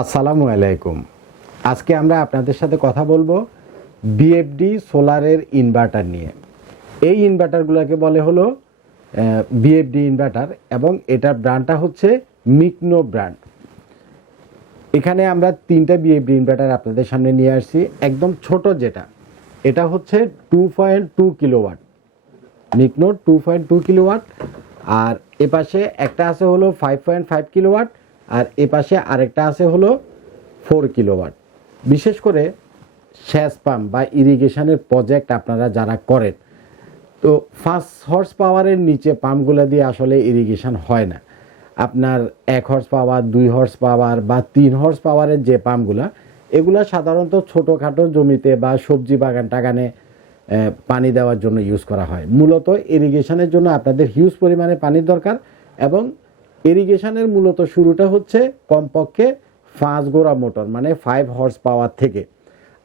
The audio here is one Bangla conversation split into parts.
আসসালামু আলাইকুম। আজকে আমরা আপনাদের সাথে কথা বলবো বিএফডি সোলারের ইনভার্টার নিয়ে। এই ইনভার্টারগুলোকে বলে হলো বিএফডি ইনভার্টার এবং এটার ব্র্যান্ডটা হচ্ছে মিকনো ব্র্যান্ড। এখানে আমরা তিনটা বিএফডি ইনভার্টার আপনাদের সামনে নিয়ে আসছি। একদম ছোট যেটা, এটা হচ্ছে 2.2 কিলোওয়াট, মিকনো 2.2 কিলোওয়াট। আর এপাশে একটা আছে হলো 5.5 কিলোওয়াট, আর এপাশে আরেকটা আছে হলো 4 কিলোওয়াট। বিশেষ করে সেচ পাম্প বা ইরিগেশনের প্রজেক্ট আপনারা যারা করেন, তো 5 হর্স পাওয়ারের নিচে পাম্পগুলো দিয়ে আসলে ইরিগেশন হয় না। আপনার 1 হর্স পাওয়ার, 2 হর্স পাওয়ার বা 3 হর্স পাওয়ারের যে পাম্পগুলা, এগুলা সাধারণত ছোটোখাটো জমিতে বা সবজি বাগান টাগানে পানি দেওয়ার জন্য ইউজ করা হয়। মূলত ইরিগেশনের জন্য আপনাদের হিউজ পরিমাণে পানির দরকার, এবং ইরিগেশনের মূলত শুরুটা হচ্ছে কমপক্ষে 5 গোড়া মোটর মানে 5 হর্স পাওয়ার থেকে।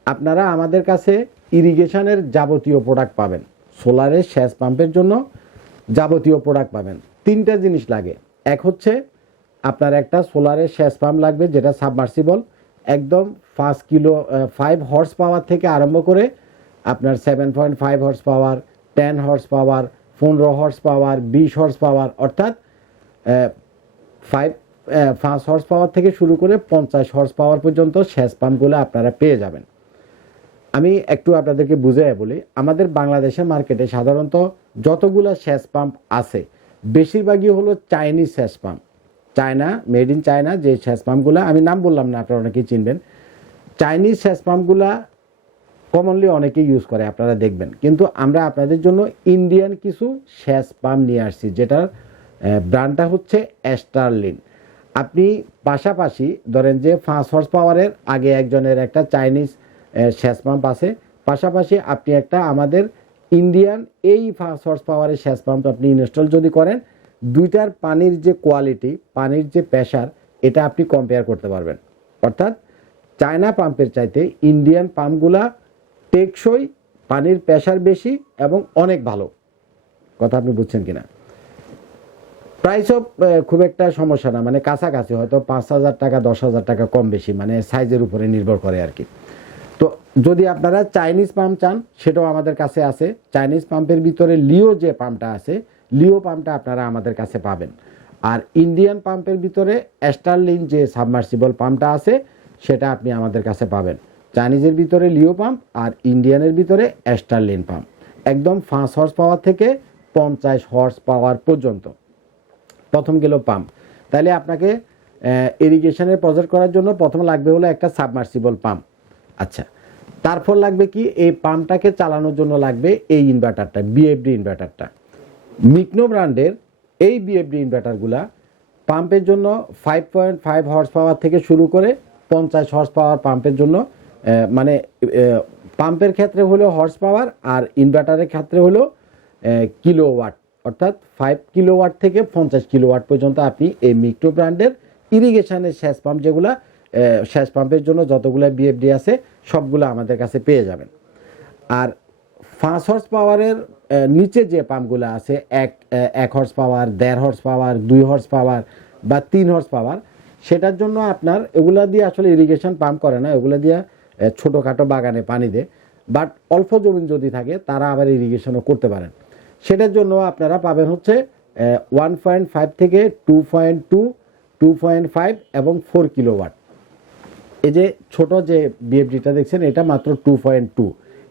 আপনারা আমাদের কাছে ইরিগেশনের যাবতীয় প্রোডাক্ট পাবেন। সোলারের সেচ পাম্পের জন্য যাবতীয় প্রোডাক্ট পাবেন। তিনটা জিনিস লাগে। এক হচ্ছে আপনার একটা সোলারের সেচ পাম্প লাগবে, যেটা সাবমার্সিবল, একদম 5 হর্স পাওয়ার থেকে আরম্ভ করে আপনার 7.5 horse power, 10 horse power, 15 horse power, 20 horse power, অর্থাৎ 5 হর্স পাওয়ার থেকে শুরু করে 50 হর্স পাওয়ার পর্যন্ত সেচ পাম্পগুলো আপনারা পেয়ে যাবেন। আমি একটু আপনাদেরকে বুঝিয়ে বলি, আমাদের বাংলাদেশের মার্কেটে সাধারণত যতগুলো সেচ পাম্প আছে বেশিরভাগই হলো চাইনিজ সেচ pump. China, made in China যে সেচ পাম্পগুলো, আমি নাম বললাম না, আপনারা অনেকেই চিনবেন। চাইনিজ সেচ পাম্পগুলা কমনলি অনেকেই ইউজ করে, আপনারা দেখবেন। কিন্তু আমরা আপনাদের জন্য ইন্ডিয়ান কিছু সেচ পাম্প নিয়ে আসছি, যেটার ব্র্যান্ডটা হচ্ছে স্টারলিন। আপনি পাশাপাশি ধরেন যে 5 হর্স পাওয়ারের আগে একজনের একটা চাইনিজ সেচ পাম্প আছে, পাশাপাশি আপনি একটা আমাদের ইন্ডিয়ান এই 5 হর্স পাওয়ারের সেচ পাম্প আপনি ইনস্টল যদি করেন, দুইটার পানির যে কোয়ালিটি, পানির যে প্রেশার, এটা আপনি কম্পেয়ার করতে পারবেন। অর্থাৎ চায়না পাম্পের চাইতে ইন্ডিয়ান পাম্পগুলা টেকসই, পানির প্রেশার বেশি এবং অনেক ভালো। কথা আপনি বুঝছেন কিনা? প্রাইসও খুব একটা সমস্যা না, মানে কাছাকাছি, হয়তো 5,000 টাকা 10,000 টাকা কম বেশি, মানে সাইজের উপরে নির্ভর করে আর কি। তো যদি আপনারা চাইনিজ পাম্প চান, সেটাও আমাদের কাছে আছে। চাইনিজ পাম্পের ভিতরে লিও যে পাম্পটা আছে, লিও পাম্পটা আপনারা আমাদের কাছে পাবেন। আর ইন্ডিয়ান পাম্পের ভিতরে স্টারলিন যে সাবমার্সিবল পাম্পটা আছে, সেটা আপনি আমাদের কাছে পাবেন। চাইনিজের ভিতরে লিও পাম্প আর ইন্ডিয়ানের ভিতরে স্টারলিন পাম্প, একদম 5 হর্স পাওয়ার থেকে 50 হর্স পাওয়ার পর্যন্ত। প্রথম গেল পাম্প। তাহলে আপনাকে ইরিগেশনের প্রজেক্ট করার জন্য প্রথম লাগবে হলো একটা সাবমার্সিবল পাম্প। আচ্ছা, তারপর লাগবে কি, এই পাম্পটাকে চালানোর জন্য লাগবে এই ইনভার্টারটা, বিএফডি ইনভার্টারটা। মিকনো ব্র্যান্ডের এই বিএফডি ইনভার্টারগুলা পাম্পের জন্য 5.5 হর্স পাওয়ার থেকে শুরু করে 50 হর্স পাওয়ার পাম্পের জন্য, মানে পাম্পের ক্ষেত্রে হলো হর্স পাওয়ার, আর ইনভার্টারের ক্ষেত্রে হলো কিলোওয়াট। অর্থাৎ 5 কিলোওয়াট থেকে 50 কিলোওয়াট পর্যন্ত আপনি এই মিকনো ব্র্যান্ডের ইরিগেশনের সেচ পাম্প, যেগুলা সেচ পাম্পের জন্য যতগুলো বিএফডি আছে সবগুলো আমাদের কাছে পেয়ে যাবেন। আর 5 হর্স পাওয়ারের নিচে যে পাম্পগুলো আছে, 1 horse power, 1.5 horse power, 2 horse power বা 3 হর্স পাওয়ার, সেটার জন্য আপনার এগুলা দিয়ে আসলে ইরিগেশন পাম্প করে না, এগুলো দিয়ে ছোটোখাটো বাগানে পানি দেয়। বাট অল্প জমি যদি থাকে, তারা আবার ইরিগেশনও করতে পারেন। সেটার জন্য আপনারা পাবেন হচ্ছে 1.5 থেকে 2.2, 2.5 এবং 4 কিলোওয়াট। এই যে ছোট যে বিএফডিটা দেখছেন, এটা মাত্র 2.2।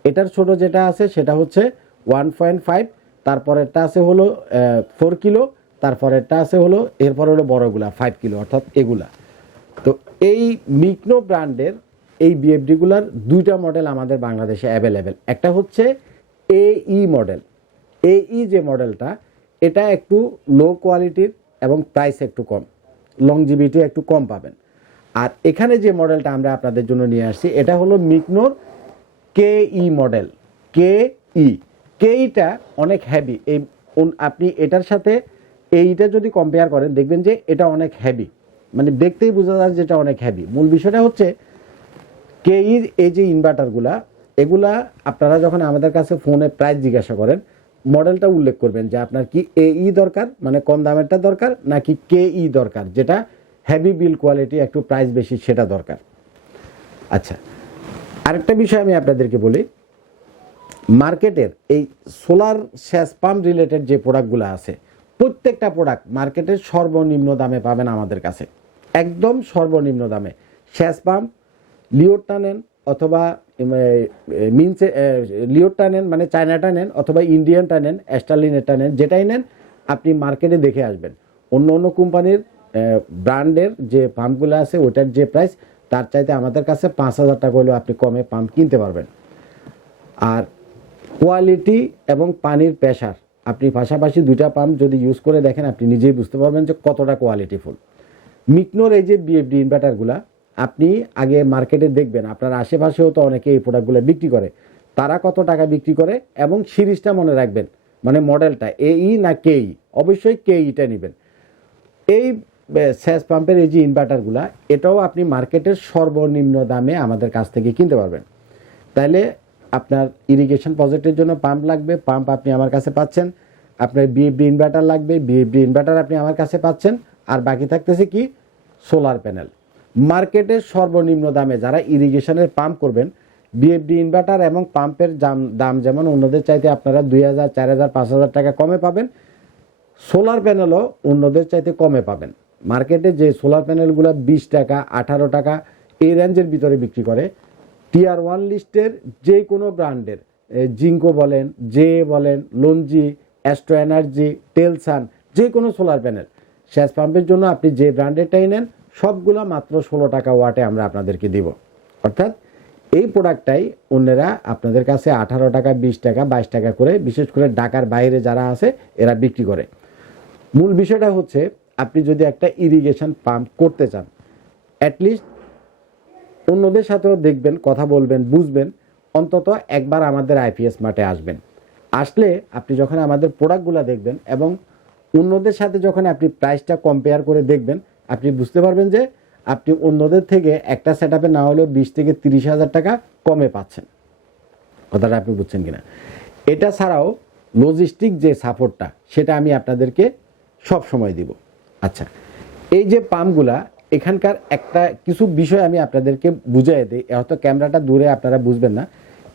এটার ছোট যেটা আছে সেটা হচ্ছে 1.5, তারপরেরটা আছে হলো 4 কিলো, তারপরেরটা আছে হলো, এরপর হলো বড়গুলা 5 কিলো, অর্থাৎ এগুলা। তো এই মিকনো ব্র্যান্ডের এই বিএফডিগুলার দুইটা মডেল আমাদের বাংলাদেশে অ্যাভেলেবেল। একটা হচ্ছে এই মডেল। এই যে মডেলটা, এটা একটু লো কোয়ালিটির এবং প্রাইস একটু কম, লংজিভিটি একটু কম পাবেন। আর এখানে যে মডেলটা আমরা আপনাদের জন্য নিয়ে আসছি, এটা হলো মিকনোর মডেল। কেইটা অনেক হেভি। এই আপনি এটার সাথে এইটা যদি কম্পেয়ার করেন, দেখবেন যে এটা অনেক হেভি, মানে দেখতেই বোঝা যায় যেটা অনেক হেভি। মূল বিষয়টা হচ্ছে এই যে ইনভার্টারগুলা, এগুলা আপনারা যখন আমাদের কাছে ফোনে প্রাইস জিজ্ঞাসা করেন, মডেলটা উল্লেখ করবেন যে আপনার কি দরকার, মানে কম দামেরটা দরকার, নাকি দরকার, যেটা হেভি বিল কোয়ালিটি, একটু প্রাইস বেশি, সেটা দরকার। আচ্ছা, আরেকটা বিষয় আমি আপনাদেরকে বলি, মার্কেটের এই সোলার সেচ পাম্প রিলেটেড যে প্রোডাক্টগুলো আছে, প্রত্যেকটা প্রোডাক্ট মার্কেটের সর্বনিম্ন দামে পাবেন আমাদের কাছে, একদম সর্বনিম্ন দামে। সেচ পাম্প লিওরটা নেন অথবা মিনসে লিওরটা নেন, মানে চায়নাটা নেন, অথবা ইন্ডিয়ানটা নেন, অ্যাস্টারলিনেরটা নেন, যেটাই নেন আপনি মার্কেটে দেখে আসবেন। অন্য অন্য কোম্পানির ব্র্যান্ডের যে পাম্পগুলো আছে ওটার যে প্রাইস, তার চাইতে আমাদের কাছে 5,000 টাকা হলেও আপনি কমে পাম্প কিনতে পারবেন। আর কোয়ালিটি এবং পানির প্রেশার, আপনি পাশাপাশি দুইটা পাম্প যদি ইউজ করে দেখেন আপনি নিজেই বুঝতে পারবেন যে কতটা কোয়ালিটিফুল। মিকনোর এই যে বিএফডি ইনভার্টারগুলা আপনি আগে মার্কেটে দেখবেন, আপনার আশেপাশেও তো অনেকে এই প্রোডাক্টগুলো বিক্রি করে, তারা কত টাকা বিক্রি করে এবং সিরিজটা মনে রাখবেন, মানে মডেলটা এই না কেই, অবশ্যই কেইটা নেবেন। এই সেচ পাম্পের এই যে ইনভার্টারগুলা, এটাও আপনি মার্কেটের সর্বনিম্ন দামে আমাদের কাছ থেকে কিনতে পারবেন। তাইলে আপনার ইরিগেশন প্রজেক্টের জন্য পাম্প লাগবে, পাম্প আপনি আমার কাছে পাচ্ছেন। আপনার বিএফডি ইনভার্টার লাগবে, বিএফডি ইনভার্টার আপনি আমার কাছে পাচ্ছেন। আর বাকি থাকতেছে কি, সোলার প্যানেল। মার্কেটের সর্বনিম্ন দামে যারা ইরিগেশনের পাম্প করবেন, বিএফডি ইনভার্টার এবং পাম্পের দাম যেমন অন্যদের চাইতে আপনারা 2,000, 4,000, 5,000 টাকা কমে পাবেন, সোলার প্যানেলও অন্যদের চাইতে কমে পাবেন। মার্কেটে যে সোলার প্যানেলগুলো 20 টাকা, 18 টাকা এই রেঞ্জের ভিতরে বিক্রি করে, টিয়ার 1 লিস্টের যে কোনো ব্র্যান্ডের, জিঙ্কো বলেন, জে বলেন, লঞ্জি, অ্যাস্ট্রো এনার্জি, টেলসান, যে কোনো সোলার প্যানেল সেচ পাম্পের জন্য আপনি যে ব্র্যান্ডেরটাই নেন সবগুলো মাত্র 16 টাকা ওয়াটে আমরা আপনাদেরকে দিব। অর্থাৎ এই প্রোডাক্টটাই অন্যরা আপনাদের কাছে 18 টাকা, 20 টাকা, 22 টাকা করে, বিশেষ করে ঢাকার বাইরে যারা আছে এরা বিক্রি করে। মূল বিষয়টা হচ্ছে, আপনি যদি একটা ইরিগেশন পাম্প করতে চান, অ্যাটলিস্ট অন্যদের সাথেও দেখবেন, কথা বলবেন, বুঝবেন, অন্তত একবার আমাদের আইপিএস মাঠে আসবেন। আসলে আপনি যখন আমাদের প্রোডাক্টগুলো দেখবেন এবং অন্যদের সাথে যখন আপনি প্রাইসটা কম্পেয়ার করে দেখবেন, আপনি বুঝতে পারবেন যে আপনি অন্যদের থেকে একটা সেট আপে না হলেও 20 থেকে 30,000 টাকা কমে পাচ্ছেন। কথাটা আপনি বুঝছেন কিনা? এটা ছাড়াও লজিস্টিক যে সাপোর্টটা, সেটা আমি আপনাদেরকে সব সময় দিব। আচ্ছা, এই যে পাম্পগুলা, এখানকার একটা কিছু বিষয় আমি আপনাদেরকে বুঝিয়ে দিই, হয়তো ক্যামেরাটা দূরে আপনারা বুঝবেন না।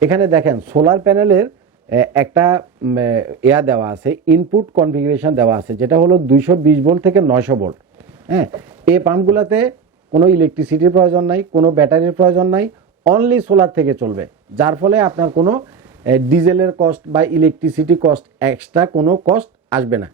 এখানে দেখেন সোলার প্যানেলের একটা দেওয়া আছে, ইনপুট কনফিগারেশন দেওয়া আছে, যেটা হলো 220 ভোল্ট থেকে 900 ভোল্ট। হ্যাঁ, এই পাম্পগুলোতে কোনো ইলেকট্রিসিটির প্রয়োজন নাই, কোনো ব্যাটারির প্রয়োজন নাই, অনলি সোলার থেকে চলবে, যার ফলে আপনার কোনো ডিজেলের কস্ট বা ইলেকট্রিসিটি কস্ট, এক্সট্রা কোনো কস্ট আসবে না।